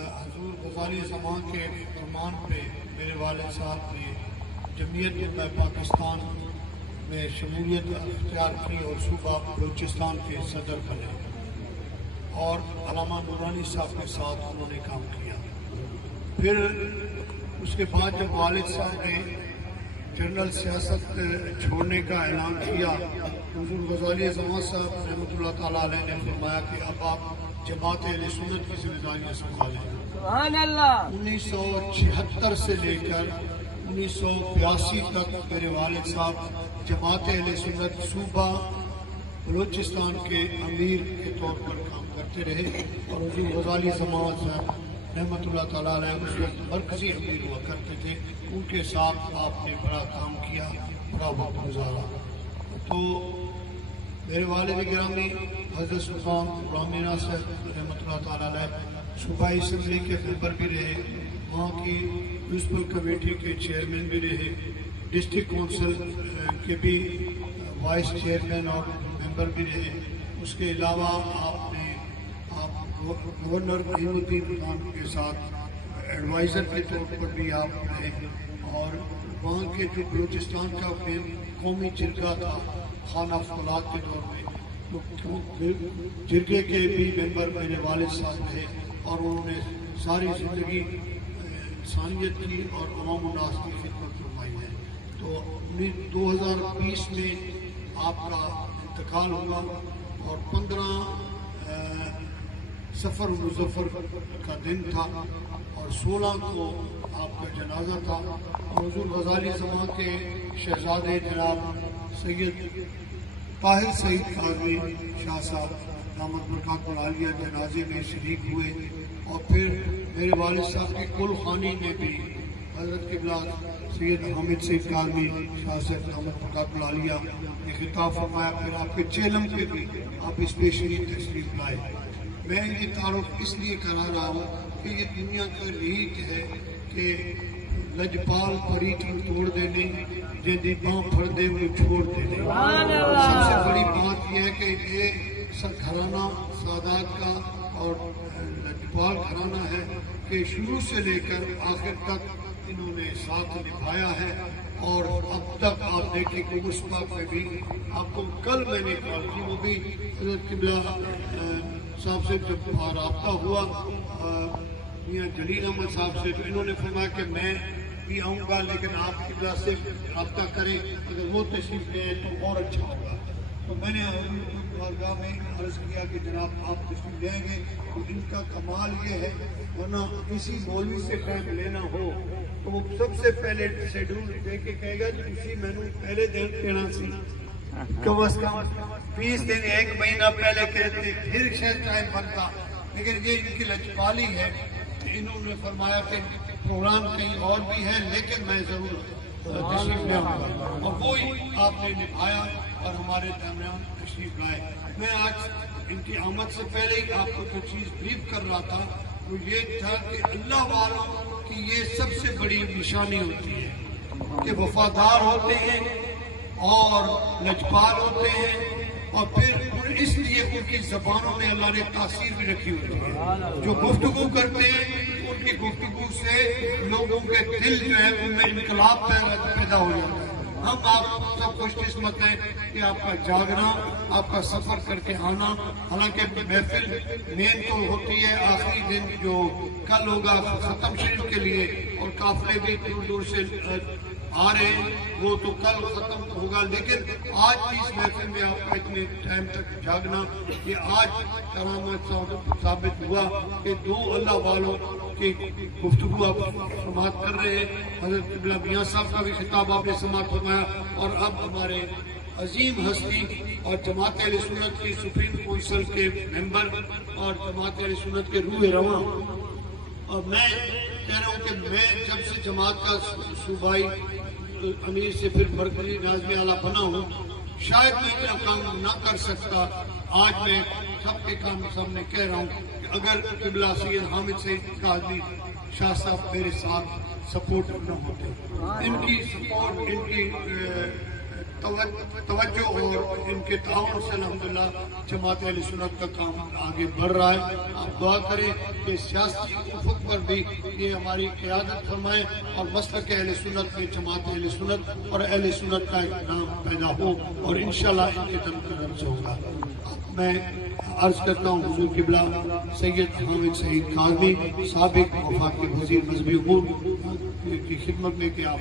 حضور غزالی زمان کے فرمان پہ میرے والد صاحب نے جمعیت علماء پاکستان میں شمولیت اختیار کی اور صوبہ بلوچستان کے صدر بنے اور علامہ نورانی صاحب کے ساتھ انہوں نے کام کیا۔ پھر اس کے بعد جب والد صاحب نے جنرل سیاست چھوڑنے کا اعلان کیا، حضور غزالی زمان صاحب رحمۃ اللہ تعالیٰ علیہ نے فرمایا کہ اب آپ جماعت اہل سنت کی ذمہ داریاں سنبھالیں۔ سبحان اللہ۔ 1976 سے لے کر 1982 تک میرے والد صاحب جماعت اہل سنت صوبہ بلوچستان کے امیر کے طور پر کام کرتے رہے اور حضور غزالی زمان صاحب رحمۃ اللہ تعالیٰ علیہ اس وقت مرکزی امیر ہوا کرتے تھے، ان کے ساتھ آپ نے بڑا کام کیا، بڑا وقت گزارا۔ تو میرے والد گرامی حضرت سلطان غلام میرا صاحب رحمۃ اللہ تعالیٰ علیہ صوبائی اسمبلی کے ممبر بھی رہے، وہاں کی میونسپل کمیٹی کے چیئرمین بھی رہے، ڈسٹرکٹ کونسل کے بھی وائس چیئرمین اور ممبر بھی رہے۔ اس کے علاوہ آپ نے گورنر رحیم الدین خان کے ساتھ ایڈوائزر کے طور پر بھی آپ رہے، اور وہاں کے جو بلوچستان کا قومی جرگہ تھا خانہ فولاد کے دور میں، جرگے کے بھی ممبر میرے والد صاحب رہے اور انہوں نے ساری زندگی انسانیت کی اور عوام الناس کی خدمت فرمائی ہے۔ تو 2020 میں آپ کا انتقال ہوا اور 15 سفر مظفر کا دن تھا اور 16 کو آپ کا جنازہ تھا۔ حضور غزالی زمان کے شہزادے جناب سید طاہر سعید کاظمی شاہ صاحب دامت برکات العالیہ جنازے میں شریک ہوئے، اور پھر میرے والد صاحب کے کل خانی میں بھی حضرت قبلہ سید حامد سعید کاظمی شاہ صاحب دامت برکات العالیہ نے خطاب فرمایا۔ پھر آپ کے چیلم پہ بھی آپ اسپیشلی تشریف لائے۔ میں یہ تعارف اس لیے کرا رہا ہوں کہ یہ دنیا کا ریت ہے کہ لجپال پری توڑ دینے جیندی باں پھڑ دے وہ چھوڑ دینے۔ سب سے بڑی بات یہ ہے کہ یہ گھرانہ سادات کا اور لجپال گھرانہ ہے کہ شروع سے لے کر آخر تک انہوں نے ساتھ نبھایا ہے، اور اب تک آپ دیکھیں کہ اس بات میں بھی آپ کو کل میں نے کہا کہ وہ بھی حضرت قبلہ صاحب سے جب رابطہ ہوا میاں جلیل احمد صاحب سے، تو انہوں نے فرمایا کہ میں بھی آؤں گا لیکن آپ قبلہ سے رابطہ کریں، اگر وہ تشریف لیں تو اور اچھا ہوگا۔ تو میں نے بارگاہ میں عرض کیا کہ جناب آپ تشریف لیں گے تو ان کا کمال یہ ہے، ورنہ کسی مولوی سے ٹائم لینا ہو تو وہ سب سے پہلے شیڈول دے کے کہے گا کہ اسی مینو پہلے دن کہنا سی، کم از کم 20 دن 1 مہینہ پہلے کہتے پھر شاید ٹائم بنتا، لیکن یہ ان کی لجپالی ہے کہ انہوں نے فرمایا کہ پروگرام کہیں اور بھی ہے لیکن میں ضرور تشریف لے آؤں گا، اور وہی آپ نے نبھایا اور ہمارے درمیان تشریف لائے۔ میں آج ان کی آمد سے پہلے ہی آپ کو کچھ چیز بریف کر رہا تھا، وہ یہ تھا کہ اللہ والوں کی یہ سب سے بڑی نشانی ہوتی ہے کہ وفادار ہوتے ہیں اور لجپال ہوتے ہیں، اور پھر اس لیے ان کی زبانوں میں اللہ نے تاثیر بھی رکھی ہوتی ہے۔ جو گفتگو کرتے ہیں ان کی گفتگو سے لوگوں کے دل جو ہے ان میں انقلاب پیدا ہو جاتا ہے۔ ہم آپ سب خوش قسمت ہیں کہ آپ کا جاگنا، آپ کا سفر کر کے آنا، حالانکہ محفل مین تو ہوتی ہے آخری دن جو کل ہوگا ختم شریف کے لیے، اور قافلے بھی دور دور سے آ رہے ہیں، وہ تو کل ختم ہوگا، لیکن آج بھی اس محفل میں آپ کا اتنے ٹائم تک جاگنا، یہ آج کرامت ثابت ہوا کہ 2 اللہ والوں کی گفتگو آپ سماعت کر رہے ہیں۔ حضرت قبلہ میاں صاحب کا بھی خطاب آپ نے سماعت فرمایا، اور اب ہمارے عظیم ہستی اور جماعت اہل سنت کی سپریم کونسل کے ممبر اور جماعت اہل سنت کے روح رواں، اور میں کہہ رہا ہوں کہ میں جب سے جماعت کا صوبائی امیر سے پھر مرکزی ناظم اعلیٰ بنا ہوں، شاید میں اتنا کام نہ کر سکتا۔ آج میں سب کے کام سامنے کہہ رہا ہوں کہ اگر قبلہ سید حامد سعید کاظمی شاہ صاحب میرے ساتھ سپورٹ نہ ہوتے، ان کی سپورٹ، ان کی توجہ اور ان کے تعاون سے الحمدللہ جماعت اہل سنت کا کام آگے بڑھ رہا ہے. آپ دعا کریں کہ سیاسی افق پر بھی یہ ہماری قیادت فرمائیں اور مسلک اہل سنت میں جماعت اہل سنت اور اہل سنت کا ایک نام پیدا ہو اور انشاءاللہ ان کے دم کرم سے ہوگا. میں عرض کرتا ہوں حضور قبلہ سید حامد سعید کاظمی سابق وفاقی وزیر مذہبی امور کی خدمت میں کہ آپ